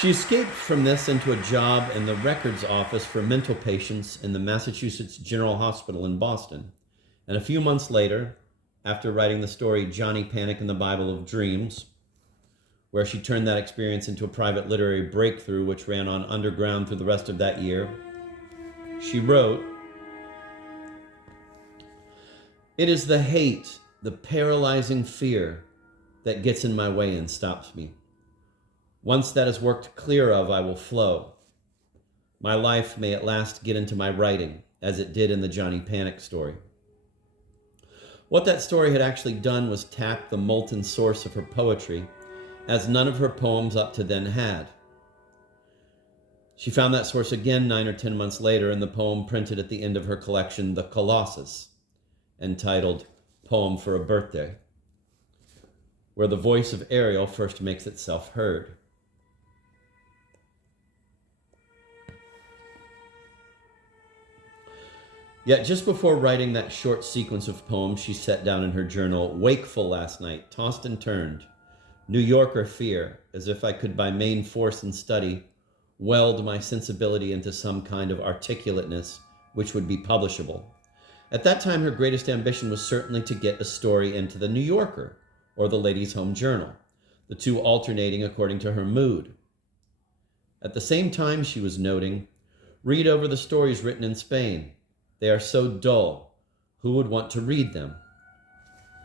She escaped from this into a job in the records office for mental patients in the Massachusetts General Hospital in Boston. And a few months later, after writing the story Johnny Panic in the Bible of Dreams, where she turned that experience into a private literary breakthrough which ran on underground through the rest of that year, she wrote, "It is the hate, the paralyzing fear that gets in my way and stops me. Once that is worked clear of, I will flow. My life may at last get into my writing, as it did in the Johnny Panic story." What that story had actually done was tap the molten source of her poetry, as none of her poems up to then had. She found that source again 9 or 10 months later in the poem printed at the end of her collection, The Colossus, entitled Poem for a Birthday, where the voice of Ariel first makes itself heard. Yet just before writing that short sequence of poems, she set down in her journal, "Wakeful last night, tossed and turned, New Yorker fear, as if I could by main force and study weld my sensibility into some kind of articulateness which would be publishable." At that time, her greatest ambition was certainly to get a story into the New Yorker or the Ladies' Home Journal, the two alternating according to her mood. At the same time, she was noting, "Read over the stories written in Spain. They are so dull. Who would want to read them?"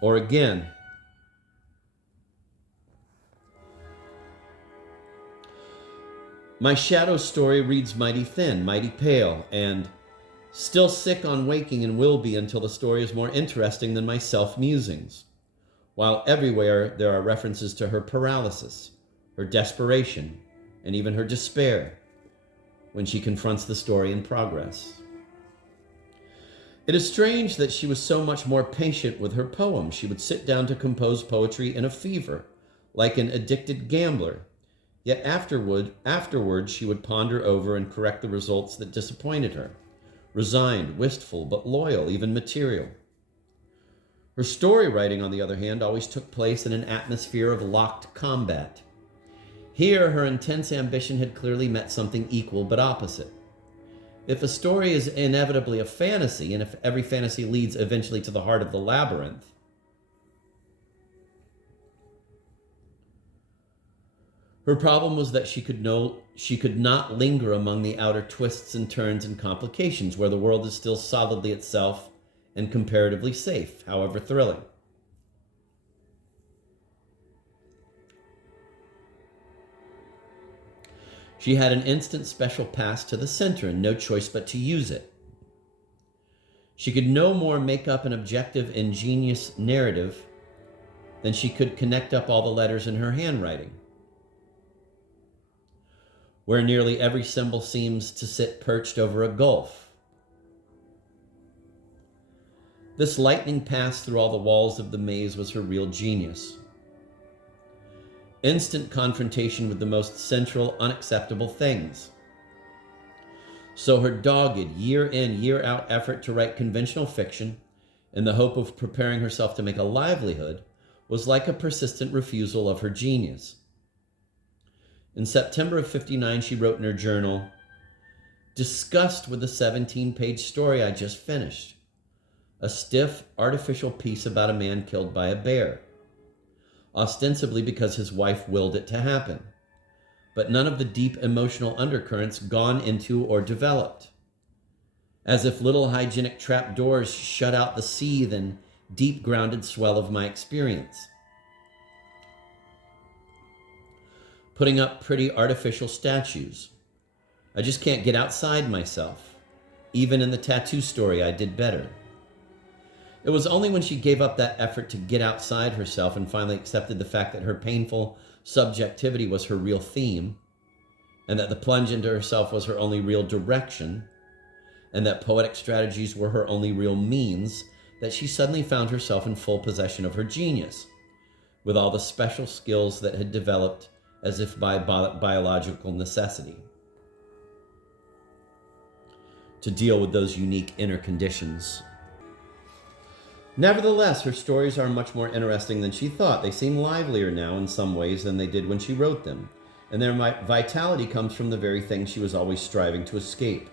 Or again, "My shadow story reads mighty thin, mighty pale, and still sick on waking and will be until the story is more interesting than my self-musings." While everywhere there are references to her paralysis, her desperation, and even her despair when she confronts the story in progress. It is strange that she was so much more patient with her poems. She would sit down to compose poetry in a fever, like an addicted gambler. Yet afterward, she would ponder over and correct the results that disappointed her. Resigned, wistful, but loyal, even material. Her story writing, on the other hand, always took place in an atmosphere of locked combat. Here, her intense ambition had clearly met something equal but opposite. If a story is inevitably a fantasy, and if every fantasy leads eventually to the heart of the labyrinth, her problem was that she could not linger among the outer twists and turns and complications where the world is still solidly itself and comparatively safe, however thrilling. She had an instant special pass to the center and no choice but to use it. She could no more make up an objective, ingenious narrative than she could connect up all the letters in her handwriting, where nearly every symbol seems to sit perched over a gulf. This lightning pass through all the walls of the maze was her real genius. Instant confrontation with the most central, unacceptable things. So her dogged, year in, year out effort to write conventional fiction in the hope of preparing herself to make a livelihood was like a persistent refusal of her genius. In September of '59, she wrote in her journal, "Disgust with the 17-page story I just finished. A stiff, artificial piece about a man killed by a bear. Ostensibly because his wife willed it to happen, but none of the deep emotional undercurrents gone into or developed. As if little hygienic trapdoors shut out the seethe and deep-grounded swell of my experience. Putting up pretty artificial statues. I just can't get outside myself. Even in the tattoo story, I did better." It was only when she gave up that effort to get outside herself and finally accepted the fact that her painful subjectivity was her real theme, and that the plunge into herself was her only real direction, and that poetic strategies were her only real means, that she suddenly found herself in full possession of her genius, with all the special skills that had developed as if by biological necessity, to deal with those unique inner conditions. Nevertheless, her stories are much more interesting than she thought. They seem livelier now in some ways than they did when she wrote them. and their vitality comes from the very thing she was always striving to escape.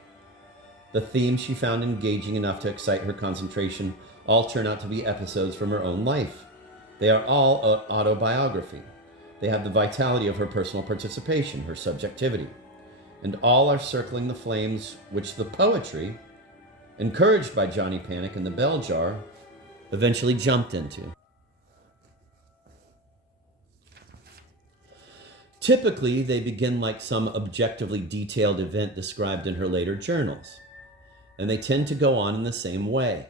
The themes she found engaging enough to excite her concentration all turn out to be episodes from her own life. They are all autobiography. They have the vitality of her personal participation, her subjectivity, and all are circling the flames which the poetry, encouraged by Johnny Panic and the Bell Jar, eventually jumped into. Typically, they begin like some objectively detailed event described in her later journals, and they tend to go on in the same way.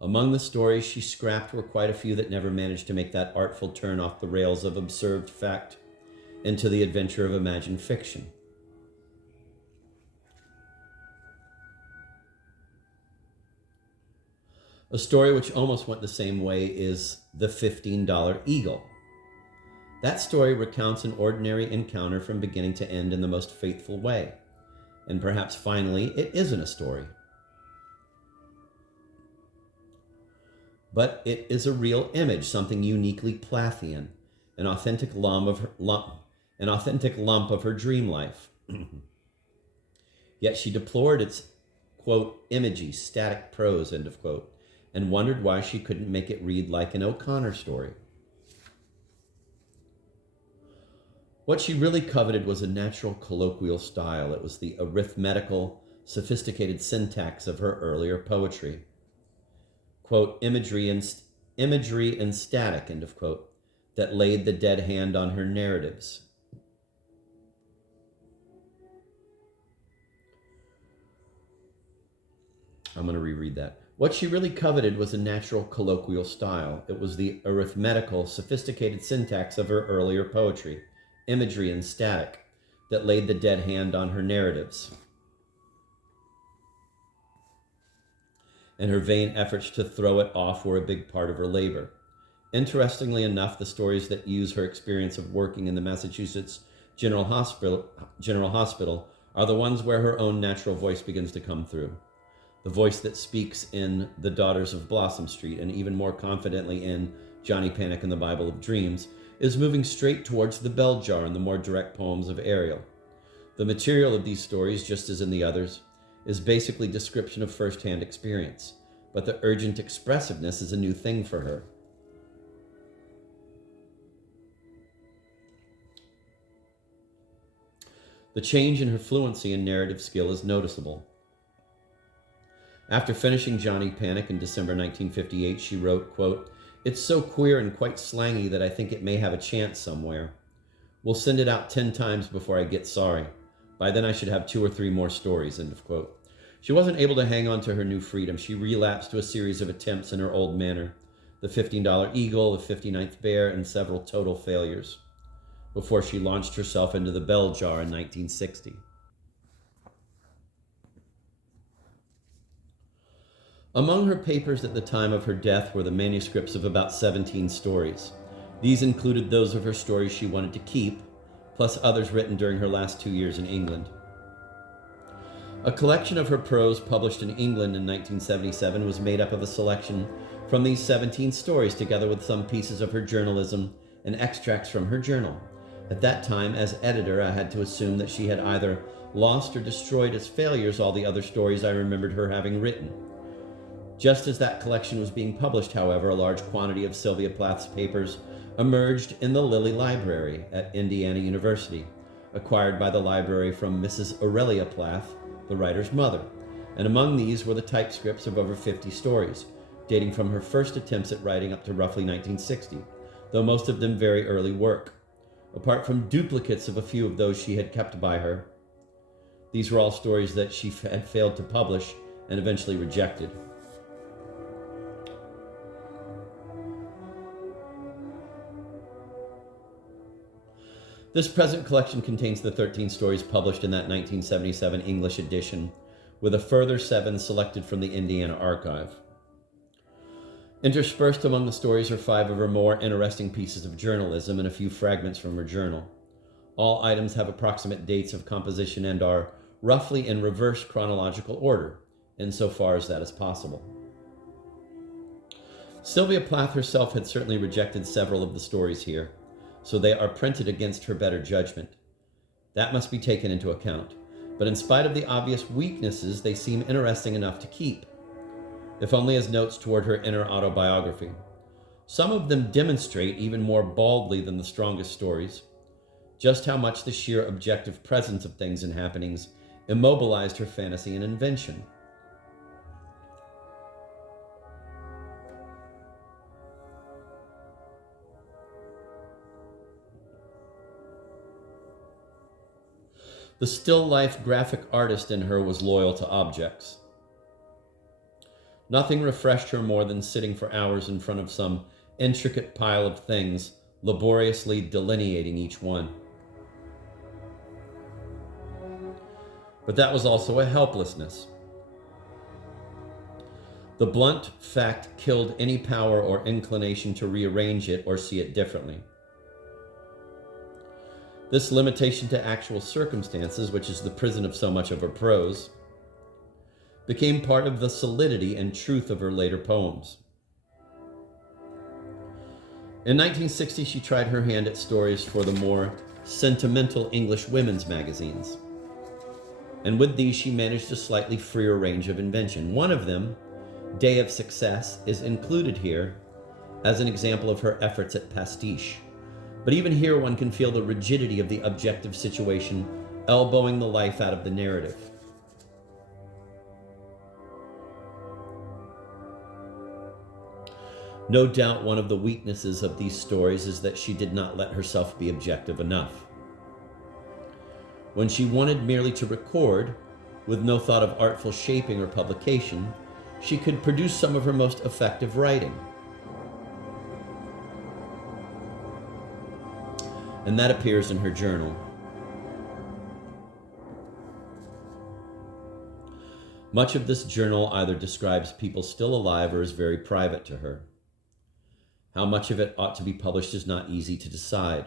Among the stories she scrapped were quite a few that never managed to make that artful turn off the rails of observed fact into the adventure of imagined fiction. A story which almost went the same way is The $15 Eagle. That story recounts an ordinary encounter from beginning to end in the most faithful way. And perhaps finally, it isn't a story. But it is a real image, something uniquely Plathian, an authentic lump of her dream life. Yet she deplored its, quote, imagey, static prose, end of quote, and wondered why she couldn't make it read like an O'Connor story. What she really coveted was a natural colloquial style. It was the arithmetical, sophisticated syntax of her earlier poetry. Quote, imagery and static, end of quote, that laid the dead hand on her narratives. I'm going to reread that. What she really coveted was a natural colloquial style. It was the arithmetical, sophisticated syntax of her earlier poetry, imagery and static, that laid the dead hand on her narratives. And her vain efforts to throw it off were a big part of her labor. Interestingly enough, the stories that use her experience of working in the Massachusetts General Hospital are the ones where her own natural voice begins to come through. The voice that speaks in The Daughters of Blossom Street, and even more confidently in Johnny Panic and the Bible of Dreams, is moving straight towards the bell jar in the more direct poems of Ariel. The material of these stories, just as in the others, is basically description of first-hand experience, but the urgent expressiveness is a new thing for her. The change in her fluency and narrative skill is noticeable. After finishing Johnny Panic in December 1958, she wrote, quote, it's so queer and quite slangy that I think it may have a chance somewhere. We'll send it out 10 times before I get sorry. By then I should have 2 or 3 more stories, end of quote. She wasn't able to hang on to her new freedom. She relapsed to a series of attempts in her old manner. The $15 Eagle, the 59th Bear, and several total failures, before she launched herself into the Bell Jar in 1960. Among her papers at the time of her death were the manuscripts of about 17 stories. These included those of her stories she wanted to keep, plus others written during her last 2 years in England. A collection of her prose published in England in 1977 was made up of a selection from these 17 stories, together with some pieces of her journalism and extracts from her journal. At that time, as editor, I had to assume that she had either lost or destroyed as failures all the other stories I remembered her having written. Just as that collection was being published, however, a large quantity of Sylvia Plath's papers emerged in the Lilly Library at Indiana University, acquired by the library from Mrs. Aurelia Plath, the writer's mother, and among these were the typescripts of over 50 stories, dating from her first attempts at writing up to roughly 1960, though most of them very early work. Apart from duplicates of a few of those she had kept by her, these were all stories that she had failed to publish and eventually rejected. This present collection contains the 13 stories published in that 1977 English edition, with a further 7 selected from the Indiana archive. Interspersed among the stories are 5 of her more interesting pieces of journalism and a few fragments from her journal. All items have approximate dates of composition and are roughly in reverse chronological order, insofar as that is possible. Sylvia Plath herself had certainly rejected several of the stories here, so they are printed against her better judgment. That must be taken into account. But in spite of the obvious weaknesses, they seem interesting enough to keep, if only as notes toward her inner autobiography. Some of them demonstrate, even more baldly than the strongest stories, just how much the sheer objective presence of things and happenings immobilized her fantasy and invention. The still life graphic artist in her was loyal to objects. Nothing refreshed her more than sitting for hours in front of some intricate pile of things, laboriously delineating each one. But that was also a helplessness. The blunt fact killed any power or inclination to rearrange it or see it differently. This limitation to actual circumstances, which is the prison of so much of her prose, became part of the solidity and truth of her later poems. In 1960, she tried her hand at stories for the more sentimental English women's magazines. And with these, she managed a slightly freer range of invention. One of them, Day of Success, is included here as an example of her efforts at pastiche. But even here, one can feel the rigidity of the objective situation elbowing the life out of the narrative. No doubt one of the weaknesses of these stories is that she did not let herself be objective enough. When she wanted merely to record, with no thought of artful shaping or publication, she could produce some of her most effective writing. And that appears in her journal. Much of this journal either describes people still alive or is very private to her. How much of it ought to be published is not easy to decide.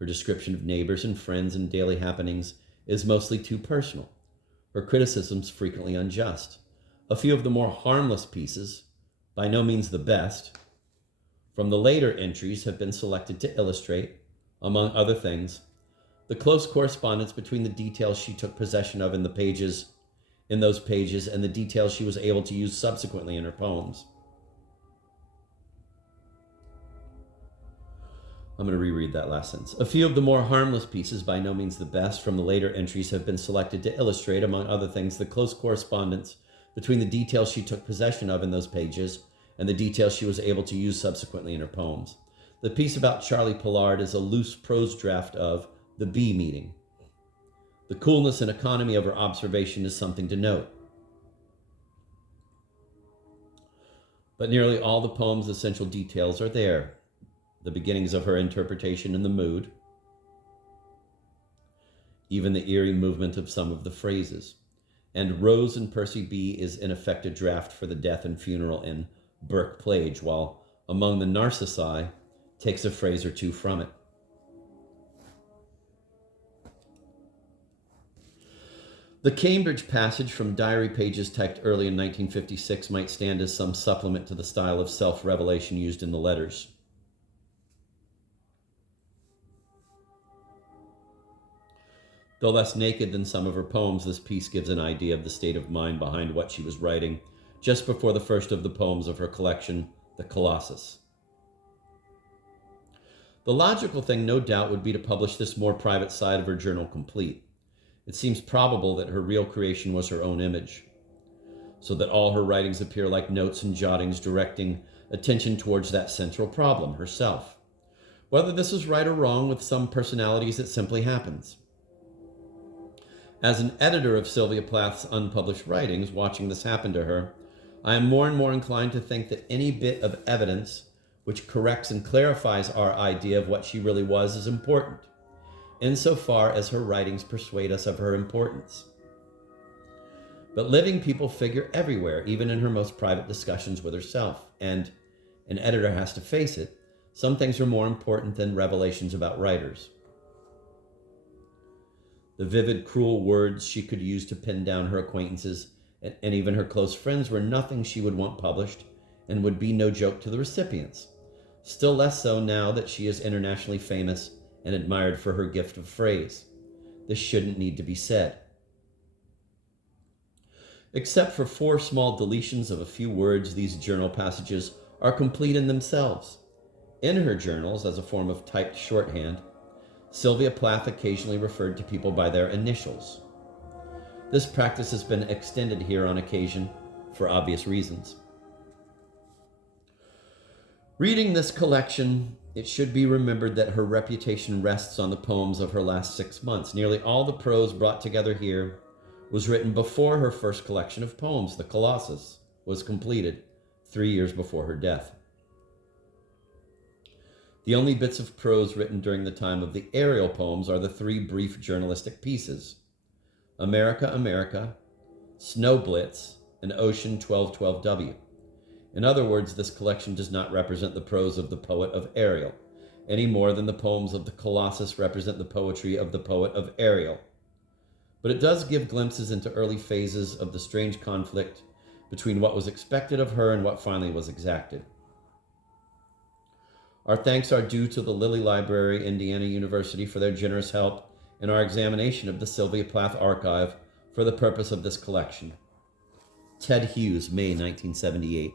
Her description of neighbors and friends and daily happenings is mostly too personal. Her criticisms frequently unjust. A few of the more harmless pieces, by no means the best, from the later entries have been selected to illustrate, among other things, the close correspondence between the details she took possession of in those pages and the details she was able to use subsequently in her poems. I'm going to reread that last sentence. A few of the more harmless pieces, by no means the best, from the later entries have been selected to illustrate, among other things, the close correspondence between the details she took possession of in those pages and the details she was able to use subsequently in her poems. The piece about Charlie Pollard is a loose prose draft of The Bee Meeting. The coolness and economy of her observation is something to note. But nearly all the poem's essential details are there. The beginnings of her interpretation and the mood, even the eerie movement of some of the phrases. And Rose and Percy B is in effect a draft for the death and funeral in Burke Plage, while Among the Narcissi takes a phrase or two from it. The Cambridge passage from diary pages typed early in 1956 might stand as some supplement to the style of self-revelation used in the letters. Though less naked than some of her poems, this piece gives an idea of the state of mind behind what she was writing just before the first of the poems of her collection, The Colossus. The logical thing, no doubt, would be to publish this more private side of her journal complete. It seems probable that her real creation was her own image, so that all her writings appear like notes and jottings directing attention towards that central problem, herself. Whether this is right or wrong, with some personalities it simply happens. As an editor of Sylvia Plath's unpublished writings, watching this happen to her, I am more and more inclined to think that any bit of evidence which corrects and clarifies our idea of what she really was is important, insofar as her writings persuade us of her importance. But living people figure everywhere, even in her most private discussions with herself, and an editor has to face it, some things are more important than revelations about writers. The vivid, cruel words she could use to pin down her acquaintances and even her close friends were nothing she would want published and would be no joke to the recipients. Still less so now that she is internationally famous and admired for her gift of phrase. this shouldn't need to be said. Except for 4 small deletions of a few words, these journal passages are complete in themselves. In her journals, as a form of typed shorthand, Sylvia Plath occasionally referred to people by their initials. This practice has been extended here on occasion for obvious reasons. Reading this collection, it should be remembered that her reputation rests on the poems of her last 6 months. Nearly all the prose brought together here was written before her first collection of poems, The Colossus, was completed 3 years before her death. The only bits of prose written during the time of the Ariel poems are the 3 brief journalistic pieces, America, America, Snow Blitz, and Ocean 1212W. In other words, this collection does not represent the prose of the poet of Ariel, any more than the poems of the Colossus represent the poetry of the poet of Ariel. But it does give glimpses into early phases of the strange conflict between what was expected of her and what finally was exacted. Our thanks are due to the Lilly Library, Indiana University, for their generous help in our examination of the Sylvia Plath archive for the purpose of this collection. Ted Hughes, May 1978.